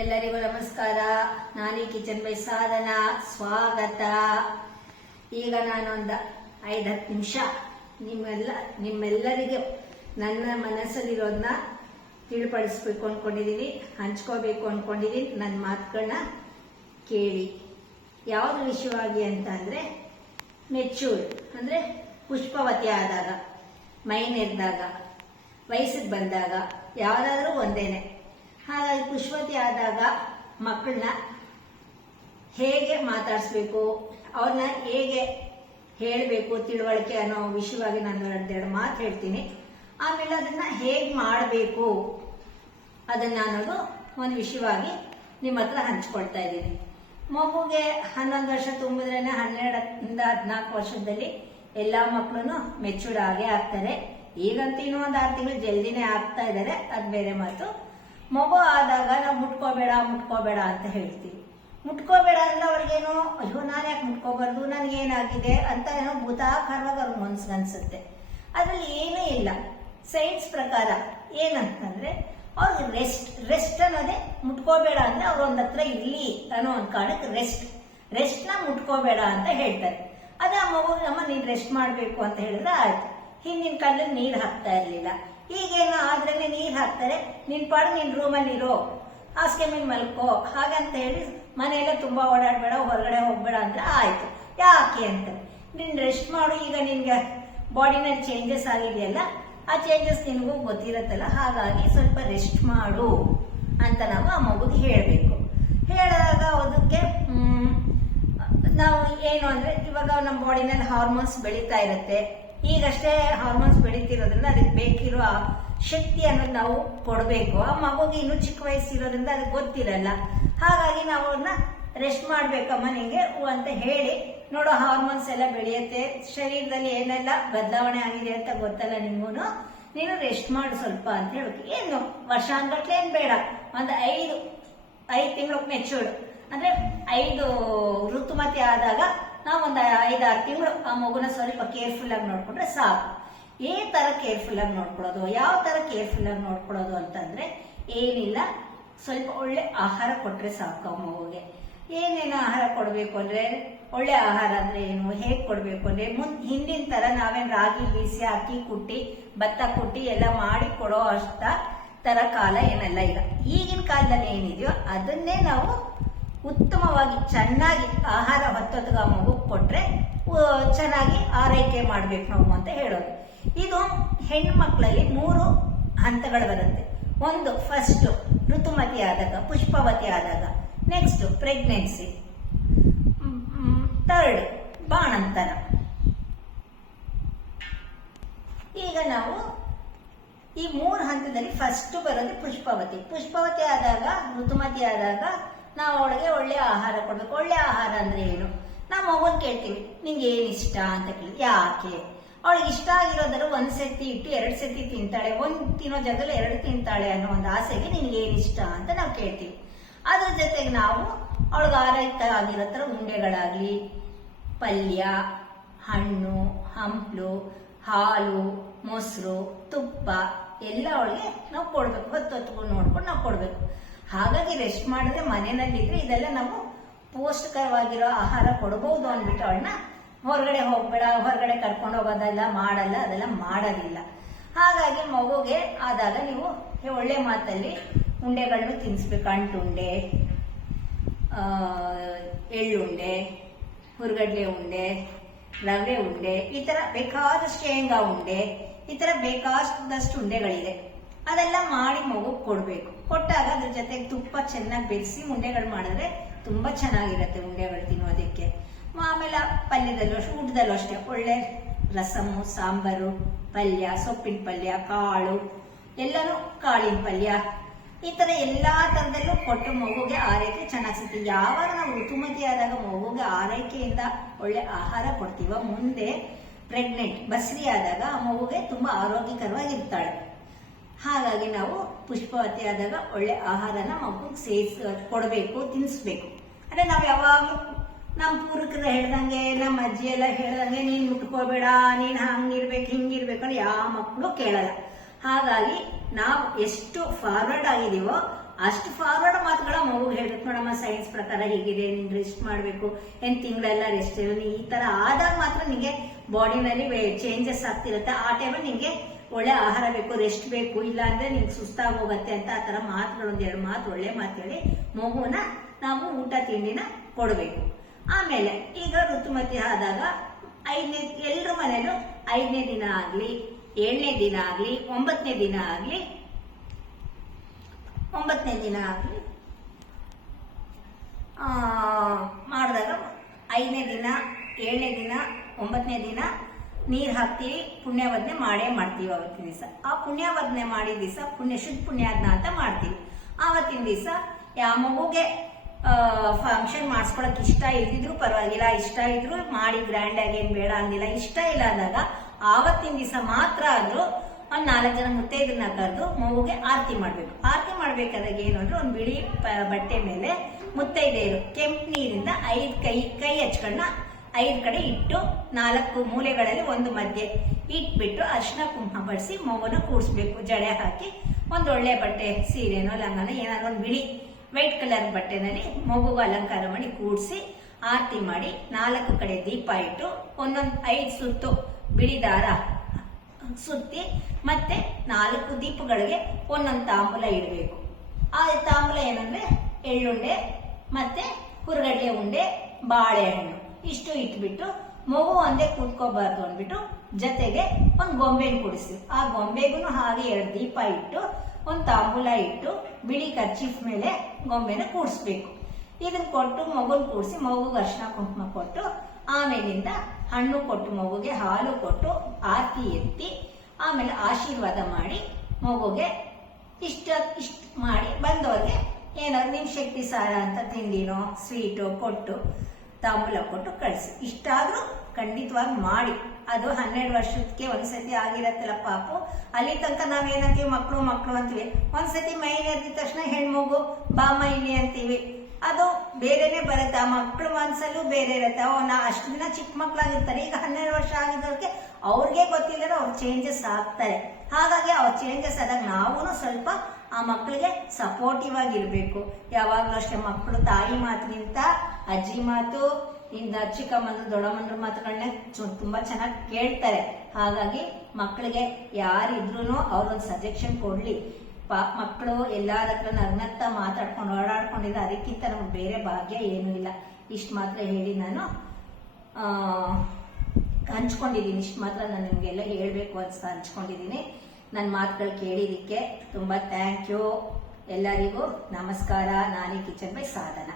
ಎಲ್ಲರಿಗೂ ನಮಸ್ಕಾರ. ನಾನು ಕಿಚನ್ ಬೈ ಸಾಧನಾ, ಸ್ವಾಗತ. ಈಗ ನಾನೊಂದು 5-10 ನಿಮಿಷ ನಿಮ್ಮೆಲ್ಲರಿಗೆ ನನ್ನ ಮನಸ್ಸಲ್ಲಿರೋದನ್ನ ತಿಳಿಪಡಿಸ್ಬೇಕು ಅಂದ್ಕೊಂಡಿದ್ದೀನಿ, ಹಂಚ್ಕೋಬೇಕು ಅಂದ್ಕೊಂಡಿದ್ದೀನಿ. ನನ್ನ ಮಾತುಗಳನ್ನ ಕೇಳಿ. ಯಾವುದು ವಿಷಯವಾಗಿ ಅಂತ ಅಂದರೆ, ಮೆಚೂರ್ಡ್ ಅಂದರೆ ಪುಷ್ಪವತಿ ಆದಾಗ, ಮೈನೆದ್ದಾಗ, ವಯಸ್ಸಿಗೆ ಬಂದಾಗ ಯಾವುದಾದ್ರೂ ಒಂದೇನೆ. ಹಾಗಾಗಿ ಪುಷ್ಪವತಿ ಆದಾಗ ಮಕ್ಕಳನ್ನ ಹೇಗೆ ಮಾತಾಡಿಸ್ಬೇಕು, ಅವ್ರನ್ನ ಹೇಗೆ ಹೇಳಬೇಕು, ತಿಳುವಳಿಕೆ ಅನ್ನೋ ವಿಷಯವಾಗಿ ನಾನು 2 ಮಾತು ಹೇಳ್ತೀನಿ. ಆಮೇಲೆ ಅದನ್ನ ಹೇಗೆ ಮಾಡಬೇಕು ಅನ್ನೋದು ಒಂದು ವಿಷಯವಾಗಿ ನಿಮ್ಮ ಹತ್ರ ಹಂಚ್ಕೊಳ್ತಾ ಇದ್ದೀನಿ. ಮಗುಗೆ 11 ವರ್ಷ ತುಂಬಿದ್ರೇನೆ 12ರಿಂದ 14 ವರ್ಷದಲ್ಲಿ ಎಲ್ಲ ಮಕ್ಕಳು ಮೆಚೂರ್ಡ್ ಆಗೇ ಆಗ್ತಾರೆ. ಈಗಂತೂ ಇನ್ನೂ ಒಂದು 6 ತಿಂಗಳು ಜಲ್ದಿನೇ ಆಗ್ತಾ ಇದ್ದಾರೆ, ಅದು ಬೇರೆ ಮಾತು. ಮಗು ಆದಾಗ ನಾವು ಮುಟ್ಕೋಬೇಡ ಅಂತ ಹೇಳ್ತೀವಿ. ಮುಟ್ಕೋಬೇಡ ಅಂದ್ರೆ ಅವ್ರಿಗೇನೋ ಅಯ್ಯೋ ನಾನು ಯಾಕೆ ಮುಟ್ಕೋಬಾರ್ದು, ನನಗೇನಾಗಿದೆ ಅಂತ ಏನೋ ಭೂತಾಕಾರವಾಗಿ ಅವ್ರಿಗೆ ಮನ್ಸಿಗನ್ಸುತ್ತೆ. ಅದ್ರಲ್ಲಿ ಏನೂ ಇಲ್ಲ. ಸೈನ್ಸ್ ಪ್ರಕಾರ ಏನಂತಂದ್ರೆ ಅವ್ರಿಗೆ ರೆಸ್ಟ್ ಅನ್ನೋದೇ ಮುಟ್ಕೋಬೇಡ ಅಂದ್ರೆ ಅವ್ರ ಒಂದ್ ಹತ್ರ ಇಲ್ಲಿ ಅನ್ನೋ ಒಂದು ಕಾರಣಕ್ಕೆ ರೆಸ್ಟ್ನ ಮುಟ್ಕೋಬೇಡ ಅಂತ ಹೇಳ್ತಾರೆ. ಅದೇ ಆ ಮಗು ನೀನ್ ರೆಸ್ಟ್ ಮಾಡ್ಬೇಕು ಅಂತ ಹೇಳಿದ್ರೆ ಆಯ್ತು. ಹಿಂದಿನ ಕಾಲದಲ್ಲಿ ನೀರು ಹಾಕ್ತಾ ಇರ್ಲಿಲ್ಲ, ಈಗೇನೋ ಆದ್ರೇನೆ ನೀರ್ ಹಾಕ್ತಾರೆ. ನಿನ್ ಪಾಡು ನಿನ್ ರೂಮಲ್ಲಿ ಇರೋ, ಹಾಸಿಗೆ ಮೇಲೆ ಮಲ್ಕೋ ಹಾಗಂತ ಹೇಳಿ ಮನೆಯೆಲ್ಲ ತುಂಬಾ ಓಡಾಡ್ಬೇಡ, ಹೊರಗಡೆ ಹೋಗ್ಬೇಡ ಅಂದ್ರೆ ಆಯ್ತು. ಯಾಕೆ ಅಂತ ನೀನ್ ರೆಸ್ಟ್ ಮಾಡು. ಈಗ ನಿನ್ಗೆ ಬಾಡಿನಲ್ಲಿ ಚೇಂಜಸ್ ಆಗಿದೆಯಲ್ಲ, ಆ ಚೇಂಜಸ್ ನಿನ್ಗೂ ಗೊತ್ತಿರತ್ತಲ್ಲ, ಹಾಗಾಗಿ ಸ್ವಲ್ಪ ರೆಸ್ಟ್ ಮಾಡು ಅಂತ ನಾವು ಆ ಮಗುಗೆ ಹೇಳ್ಬೇಕು. ಹೇಳಿದಾಗ ಅದಕ್ಕೆ ನಾವು ಏನು ಅಂದ್ರೆ, ಇವಾಗ ನಮ್ಮ ಬಾಡಿನಲ್ಲಿ ಹಾರ್ಮೋನ್ಸ್ ಬೆಳೀತಾ ಇರುತ್ತೆ. ಈಗಷ್ಟೇ ಹಾರ್ಮೋನ್ಸ್ ಬೆಳೀತಿರೋದ್ರಿಂದ ಅದಕ್ಕೆ ಬೇಕಿರೋ ಶಕ್ತಿ ಅನ್ನೋದು ನಾವು ಕೊಡಬೇಕು. ಆ ಮಗುಗೆ ಇನ್ನೂ ಚಿಕ್ಕ ವಯಸ್ಸಿರೋದ್ರಿಂದ ಅದಕ್ಕೆ ಗೊತ್ತಿರಲ್ಲ. ಹಾಗಾಗಿ ನಾವು ಅವ್ರನ್ನ ರೆಸ್ಟ್ ಮಾಡ್ಬೇಕಮ್ಮ ನಿಂಗೆ ಅಂತ ಹೇಳಿ, ನೋಡೋ ಹಾರ್ಮೋನ್ಸ್ ಎಲ್ಲ ಬೆಳೆಯುತ್ತೆ, ಶರೀರದಲ್ಲಿ ಏನೆಲ್ಲ ಬದಲಾವಣೆ ಆಗಿದೆ ಅಂತ ಗೊತ್ತಲ್ಲ ನಿಮ್ಗೂನು, ನೀನು ರೆಸ್ಟ್ ಮಾಡು ಸ್ವಲ್ಪ ಅಂತ ಹೇಳ್ಬೇಕು. ಏನು ವರ್ಷಾನ್ಗಟ್ಲೆ ಏನ್ ಬೇಡ, ಒಂದು 5 ತಿಂಗಳು ಮೆಚೂರ್ಡ್ ಅಂದ್ರೆ 5 ಋತುಮತಿ ಆದಾಗ ನಾವು ಒಂದು 5-6 ತಿಂಗಳು ಆ ಮಗುನ ಸ್ವಲ್ಪ ಕೇರ್ಫುಲ್ ಆಗಿ ನೋಡ್ಕೊಂಡ್ರೆ ಸಾಕು. ತರ ಕೇರ್ಫುಲ್ ಆಗಿ ನೋಡ್ಕೊಳ್ಳೋದು, ಯಾವ ತರ ಕೇರ್ಫುಲ್ ಆಗಿ ನೋಡ್ಕೊಳ್ಳೋದು ಅಂತಂದ್ರೆ ಏನಿಲ್ಲ, ಸ್ವಲ್ಪ ಒಳ್ಳೆ ಆಹಾರ ಕೊಟ್ರೆ ಸಾಕು ಆ ಮಗುಗೆ. ಏನೇನು ಆಹಾರ ಕೊಡ್ಬೇಕು ಅಂದ್ರೆ, ಒಳ್ಳೆ ಆಹಾರ ಅಂದ್ರೆ ಏನು, ಹೇಗ್ ಕೊಡ್ಬೇಕು ಅಂದ್ರೆ, ಹಿಂದಿನ ತರ ನಾವೇನ್ ರಾಗಿ ಬೀಸಿ, ಅಕ್ಕಿ ಕುಟ್ಟಿ, ಭತ್ತ ಕುಟ್ಟಿ ಎಲ್ಲ ಮಾಡಿ ಕೊಡೋ ತರ ಕಾಲ ಏನಲ್ಲ ಈಗ. ಈಗಿನ ಕಾಲದಲ್ಲಿ ಏನಿದೆಯೋ ಅದನ್ನೇ ನಾವು ಉತ್ತಮವಾಗಿ ಚೆನ್ನಾಗಿ ಆಹಾರ ಹೊತ್ತೊತ್ತಿಗೆ ಆ ಮಗು ಕೊಟ್ರೆ ಚೆನ್ನಾಗಿ ಆರೈಕೆ ಮಾಡ್ಬೇಕು ನಾವು ಅಂತ ಹೇಳೋದು. ಇದು ಹೆಣ್ಣು ಮಕ್ಕಳಲ್ಲಿ 3 ಹಂತಗಳು ಬರುತ್ತೆ. ಒಂದು ಫಸ್ಟ್ ಋತುಮತಿ ಆದಾಗ, ಪುಷ್ಪವತಿ ಆದಾಗ. Next pregnancy. ಥರ್ಡ್ ಬಾಣಂತರ. ಈಗ ನಾವು ಈ 3 ಹಂತದಲ್ಲಿ ಫಸ್ಟ್ ಬರೋದು ಪುಷ್ಪವತಿ. ಪುಷ್ಪವತಿ ಆದಾಗ, ಋತುಮತಿ ಆದಾಗ ನಾವು ಅವಳಿಗೆ ಒಳ್ಳೆ ಆಹಾರ ಕೊಡ್ಬೇಕು. ಒಳ್ಳೆ ಆಹಾರ ಅಂದ್ರೆ ಏನು, ನಾವು ಮಗುನ್ ಕೇಳ್ತೀವಿ ನಿಂಗೆ ಏನ್ ಇಷ್ಟ ಅಂತ ಕೇಳಿ. ಯಾಕೆ ಅವಳಿಗೆ ಇಷ್ಟ ಆಗಿರೋದ್ರ 1 ಸತಿ ಇಟ್ಟು 2 ಸತಿ ತಿಂತಾಳೆ, 1 ತಿನ್ನೋ ಜಾಗದಲ್ಲಿ 2 ತಿಂತಾಳೆ ಅನ್ನೋ ಒಂದು ಆಸೆಗೆ ನಿನ್ಗೆ ಏನ್ ಇಷ್ಟ ಅಂತ ನಾವು ಕೇಳ್ತೀವಿ. ಅದ್ರ ಜೊತೆಗೆ ನಾವು ಅವಳಿಗೆ ಆರೈತ ಆಗಿರೋ ತರ ಉಂಡೆಗಳಾಗ್ಲಿ, ಪಲ್ಯ, ಹಣ್ಣು, ಹಂಪ್ಲು, ಹಾಲು, ಮೊಸರು, ತುಪ್ಪ ಎಲ್ಲ ಅವಳಿಗೆ ನಾವು ಕೊಡ್ಬೇಕು. ಹೊತ್ತೊತ್ತಿಗೂ ನೋಡ್ಕೊಂಡು ನಾವು ಕೊಡ್ಬೇಕು. ಹಾಗಾಗಿ ರೆಸ್ಟ್ ಮಾಡಿದ್ರೆ ಮನೆಯಲ್ಲಿದ್ರೆ ಇದೆಲ್ಲ ನಾವು ಪೌಷ್ಟಿಕವಾಗಿರೋ ಆಹಾರ ಕೊಡಬಹುದು ಅಂದ್ಬಿಟ್ಟು ಅವಳನ್ನ ಹೊರಗಡೆ ಹೋಗ್ಬೇಡ, ಹೊರಗಡೆ ಕರ್ಕೊಂಡು ಹೋಗೋದೆಲ್ಲ ಮಾಡಲ್ಲ, ಅದೆಲ್ಲ ಮಾಡೋದಿಲ್ಲ. ಹಾಗಾಗಿ ಮಗುಗೆ ಆದಾಗ ನೀವು ಒಳ್ಳೆ ಮಾತಲ್ಲಿ ಉಂಡೆಗಳನ್ನು ತಿನ್ನಿಸ್ಬೇಕು. ಅಂಟುಂಡೆ, ಎಳ್ಳುಂಡೆ, ಹುರ್ಗಡ್ಲೆ ಉಂಡೆ, ರವೆ ಉಂಡೆ, ಈ ತರ ಬೇಕಾದಷ್ಟು ಶೇಂಗಾ ಉಂಡೆ, ಈ ತರ ಬೇಕಾದಷ್ಟು ಉಂಡೆಗಳಿದೆ. ಅದೆಲ್ಲ ಮಾಡಿ ಮಗು ಕೊಡ್ಬೇಕು. ಕೊಟ್ಟಾಗ ಅದ್ರ ಜೊತೆಗೆ ತುಪ್ಪ ಚೆನ್ನಾಗಿ ಬೆರೆಸಿ ಉಂಡೆಗಳು ಮಾಡಿದ್ರೆ ತುಂಬಾ ಚೆನ್ನಾಗಿರುತ್ತೆ ಉಂಡೆಗಳು ತಿನ್ನೋದಕ್ಕೆ. ಆಮೇಲೆ ಪಲ್ಯದಲ್ಲೂ ಅಷ್ಟೇ, ಊಟದಲ್ಲೂ ಅಷ್ಟೇ ಒಳ್ಳೆ ರಸಮ್ಮು, ಸಾಂಬಾರು, ಪಲ್ಯ, ಸೊಪ್ಪಿನ ಪಲ್ಯ, ಕಾಳು, ಎಲ್ಲನೂ ಕಾಳಿನ ಪಲ್ಯ, ಈ ತರ ಎಲ್ಲಾ ತರದಲ್ಲೂ ಕೊಟ್ಟು ಮಗುಗೆ ಆರೈಕೆ ಚೆನ್ನಾಗಿ ಸಿಗ್ತದೆ. ಯಾವಾಗ ನಾವು ಋತುಮತಿ ಆದಾಗ ಮಗುಗೆ ಆರೈಕೆಯಿಂದ ಒಳ್ಳೆ ಆಹಾರ ಕೊಡ್ತೀವೋ, ಮುಂದೆ ಪ್ರೆಗ್ನೆಂಟ್ ಬಸ್ರಿ ಆದಾಗ ಆ ಮಗುಗೆ ತುಂಬಾ ಆರೋಗ್ಯಕರವಾಗಿರ್ತಾಳೆ. ಹಾಗಾಗಿ ನಾವು ಪುಷ್ಪವತಿ ಆದಾಗ ಒಳ್ಳೆ ಆಹಾರನ ಮಗುಗೆ ಕೊಡಬೇಕು, ತಿನ್ನಿಸ್ಬೇಕು. ಅಂದ್ರೆ ನಾವು ಯಾವಾಗಲೂ ನಮ್ಮ ಪೂರ್ವಕರು ಹೇಳ್ದಂಗೆ, ನಮ್ಮ ಅಜ್ಜಿ ಎಲ್ಲ ಹೇಳ್ದಂಗೆ ನೀನ್ ಮುಟ್ಕೋಬೇಡ, ನೀನ್ ಹಂಗಿರ್ಬೇಕು ಹಿಂಗಿರ್ಬೇಕು ಅಂದ್ರೆ ಯಾವ ಮಕ್ಕಳು ಕೇಳಲ್ಲ. ಹಾಗಾಗಿ ನಾವು ಎಷ್ಟು ಫಾರ್ವರ್ಡ್ ಆಗಿದೀವೋ ಅಷ್ಟು ಫಾರ್ವರ್ಡ್ ಮಾತುಗಳ ಮಗುಗೆ ಹೇಳ್ಬೇಕು, ನೋಡಮ್ಮ ಸೈನ್ಸ್ ಪ್ರಕಾರ ಹೀಗಿದೆ, ನೀನ್ ರೆಸ್ಟ್ ಮಾಡಬೇಕು, 8 ತಿಂಗಳೆಲ್ಲ ರೆಸ್ಟ್ ಇರೋ, ಈ ತರ ಆದಾಗ ಮಾತ್ರ ನಿಂಗೆ ಬಾಡಿನಲ್ಲಿ ಚೇಂಜಸ್ ಆಗ್ತಿರುತ್ತೆ. ಆ ಟೈಮಲ್ಲಿ ನಿಂಗೆ ಒಳ್ಳೆ ಆಹಾರ ಬೇಕು, ರೆಸ್ಟ್ ಬೇಕು, ಇಲ್ಲ ಅಂದ್ರೆ ನಿಂಗೆ ಸುಸ್ತಾಗಿ ಹೋಗುತ್ತೆ ಅಂತ ಆ ತರ ಮಾತುಗಳು 2 ಮಾತು ಒಳ್ಳೆ ಮಾತು ಹೇಳಿ ಮಗುನ ನಾವು ಊಟ ತಿಂಡಿನ ಕೊಡಬೇಕು. ಆಮೇಲೆ ಈಗ ಋತುಮತಿ ಆದಾಗ ಎಲ್ಲರ ಮನೇಲೂ 5ನೇ ದಿನ ಆಗ್ಲಿ, 7ನೇ ದಿನ ಆಗ್ಲಿ, 9ನೇ ದಿನ ಆಗ್ಲಿ ಮಾಡಿದಾಗ 5ನೇ ದಿನ, 7ನೇ ದಿನ, 9ನೇ ದಿನ ನೀರ್ ಹಾಕ್ತಿವಿ, ಪುಣ್ಯವರ್ಧನೆ ಮಾಡೇ ಮಾಡ್ತೀವಿ. ಅವತ್ತಿನ ದಿವಸ ಆ ಪುಣ್ಯವರ್ಧನೆ ಮಾಡಿದ ದಿವಸ ಶುದ್ಧ ಪುಣ್ಯಾದ್ನ ಅಂತ ಮಾಡ್ತೀವಿ. ಆವತ್ತಿನ ದಿವಸ ಯಾವ ಮಗುಗೆ ಫಂಕ್ಷನ್ ಮಾಡಿಸ್ಕೊಳಕ್ ಇಷ್ಟ ಇಲ್ದಿದ್ರು ಪರವಾಗಿಲ್ಲ, ಇಷ್ಟ ಇದ್ರು ಮಾಡಿ ಗ್ರ್ಯಾಂಡ್ ಆಗಿ ಏನ್ ಬೇಡ ಅಂದಿಲ್ಲ. ಇಷ್ಟ ಇಲ್ಲ ಅಂದಾಗ ಆವತ್ತಿನ ದಿವಸ ಮಾತ್ರ ಆದ್ರೂ ಒಂದ್ 4 ಜನ ಮುತ್ತೈದನ್ನ ಕರೆದು ಮಗುಗೆ ಆರತಿ ಮಾಡ್ಬೇಕು. ಆರತಿ ಮಾಡ್ಬೇಕಾದಾಗ ಏನು ಅಂದ್ರೆ ಒಂದ್ ಬಿಳಿ ಬಟ್ಟೆ ಮೇಲೆ ಮುತ್ತೈದೆಯರು ಕೆಂಪು ನೀರಿಂದ 5 ಕೈ ಹಚ್ಕೊಂಡ 5 ಕಡೆ ಇಟ್ಟು 4 ಮೂಲೆಗಳಲ್ಲಿ ಒಂದು ಮಧ್ಯೆ ಇಟ್ಬಿಟ್ಟು ಅರ್ಶಿನ ಕುಂಕುಮ ಬಳಸಿ ಮಗುನ ಕೂಡಿಸ್ಬೇಕು. ಜಡೆ ಹಾಕಿ ಒಂದೊಳ್ಳೆ ಬಟ್ಟೆ, ಸೀರೆನೋ ಲಂಗನ ಏನಾದ್ರು ಒಂದು ಬಿಳಿ ವೈಟ್ ಕಲರ್ ಬಟ್ಟೆನಲ್ಲಿ ಮಗುಗೆ ಅಲಂಕಾರ ಮಾಡಿ ಕೂಡಿಸಿ ಆರತಿ ಮಾಡಿ 4 ಕಡೆ ದೀಪ ಇಟ್ಟು ಒಂದೊಂದು 5 ಸುತ್ತು ಬಿಳಿ ದಾರ ಸುತ್ತಿ ಮತ್ತೆ 4 ದೀಪಗಳಿಗೆ ಒಂದೊಂದು ತಾಂಬೂಲ ಇಡಬೇಕು. ಆ ತಾಂಬೂಲ ಏನಂದ್ರೆ ಎಳ್ಳುಂಡೆ ಮತ್ತೆ ಹುರ್ಗಡ್ಲೆ ಉಂಡೆ, ಬಾಳೆಹಣ್ಣು ಇಷ್ಟು ಇಟ್ಬಿಟ್ಟು ಮಗು ಒಂದೇ ಕೂತ್ಕೋಬಾರ್ದು ಅಂದ್ಬಿಟ್ಟು ಜೊತೆಗೆ ಒಂದು ಗೊಂಬೆನ ಕೂಡಿಸಿ ಆ ಗೊಂಬೆಗೂ ಹಾಗೆ 2 ದೀಪ ಇಟ್ಟು ಒಂದು ತಾಂಬೂಲ ಇಟ್ಟು ಬಿಳಿ ಕರ್ಚೀಫ್ ಮೇಲೆ ಗೊಂಬೆನ ಕೂಡಿಸ್ಬೇಕು. ಇದನ್ನ ಕೊಟ್ಟು ಮಗುನ ಕೂಡಿಸಿ ಮಗುಗೆ ಅರ್ಶಿನ ಕುಂಕುಮ ಕೊಟ್ಟು ಆಮೇಲಿಂದ ಹಣ್ಣು ಕೊಟ್ಟು ಮಗುಗೆ ಹಾಲು ಕೊಟ್ಟು ಆರತಿ ಎತ್ತಿ ಆಮೇಲೆ ಆಶೀರ್ವಾದ ಮಾಡಿ ಮಗುಗೆ ಇಷ್ಟ ಮಾಡಿ ಬಂದವ್ರಿಗೆ ಏನಾದ್ರು ನಿಮ್ ಶಕ್ತಿ ಸಾರ ಅಂತ ತಿಂಡಿನೋ ಸ್ವೀಟೋ ಕೊಟ್ಟು ತಾಂಬೂಲ ಕೊಟ್ಟು ಕಳಿಸಿ. ಇಷ್ಟಾದ್ರೂ ಖಂಡಿತವಾಗಿ ಮಾಡಿ. ಅದು 12 ವರ್ಷಕ್ಕೆ ಒಂದ್ಸತಿ ಆಗಿರತ್ತಲ್ಲ ಪಾಪು, ಅಲ್ಲಿ ತನಕ ನಾವೇನಂತೀವಿ ಮಕ್ಕಳು ಅಂತೀವಿ. ಒಂದ್ಸತಿ ಮೈನೇರಿದ ತಕ್ಷಣ ಹೆಣ್ಮಗು ಬಾಮ ಇಲ್ಲಿ ಅಂತೀವಿ. ಅದು ಬೇರೆನೆ ಬರುತ್ತೆ. ಆ ಮಕ್ಕಳು ಮನ್ಸಲ್ಲೂ ಬೇರೆ ಇರುತ್ತೆ. ಅಷ್ಟು ದಿನ ಚಿಕ್ಕ ಮಕ್ಳಾಗಿರ್ತಾರೆ. ಈಗ 12 ವರ್ಷ ಆಗಿದ್ದವ್ರಿಗೆ ಅವ್ರಿಗೆ ಗೊತ್ತಿಲ್ಲ, ಅವ್ರು ಚೇಂಜಸ್ ಆಗ್ತಾರೆ. ಹಾಗಾಗಿ ಅವ್ರ ಚೇಂಜಸ್ ಆದಾಗ ನಾವು ಸ್ವಲ್ಪ ಆ ಮಕ್ಕಳಿಗೆ ಸಪೋರ್ಟಿವ್ ಆಗಿರ್ಬೇಕು. ಯಾವಾಗ್ಲೂ ಅಷ್ಟೇ ಮಕ್ಕಳು ತಾಯಿ ಮಾತಿಗಿಂತ ಅಜ್ಜಿ ಮಾತು, ಇಂದ ಚಿಕ್ಕಮ್ಮಂದ್ರು ದೊಡ್ಡಮ್ಮಂದ್ರ ಮಾತುಗಳನ್ನೇ ತುಂಬಾ ಚೆನ್ನಾಗಿ ಕೇಳ್ತಾರೆ. ಹಾಗಾಗಿ ಮಕ್ಕಳಿಗೆ ಯಾರಿದ್ರು ಅವ್ರೊಂದು ಸಜೆಷನ್ ಕೊಡ್ಲಿ. ಮಕ್ಕಳು ಎಲ್ಲಾರ ಹತ್ರ ನಗ್ನಗ್ತಾ ಮಾತಾಡ್ಕೊಂಡು ಓಡಾಡ್ಕೊಂಡಿದ್ರೆ ಅದಕ್ಕಿಂತ ನಮ್ಗೆ ಬೇರೆ ಭಾಗ್ಯ ಏನೂ ಇಲ್ಲ. ಇಷ್ಟು ಮಾತ್ರ ಹೇಳಿ ನಾನು ಹಂಚ್ಕೊಂಡಿದ್ದೀನಿ. ಇಷ್ಟು ಮಾತ್ರ ನಾನು ನಿಮ್ಗೆಲ್ಲ ಹೇಳ್ಬೇಕು ಅಂತ ಹಂಚ್ಕೊಂಡಿದ್ದೀನಿ. ನನ್ನ ಮಾತುಗಳು ಕೇಳಿದಕ್ಕೆ ತುಂಬಾ ಥ್ಯಾಂಕ್ ಯು. ಎಲ್ಲರಿಗೂ ನಮಸ್ಕಾರ. ನಾನಿ ಕಿಚನ್ ಬೈ ಸಾಧನ.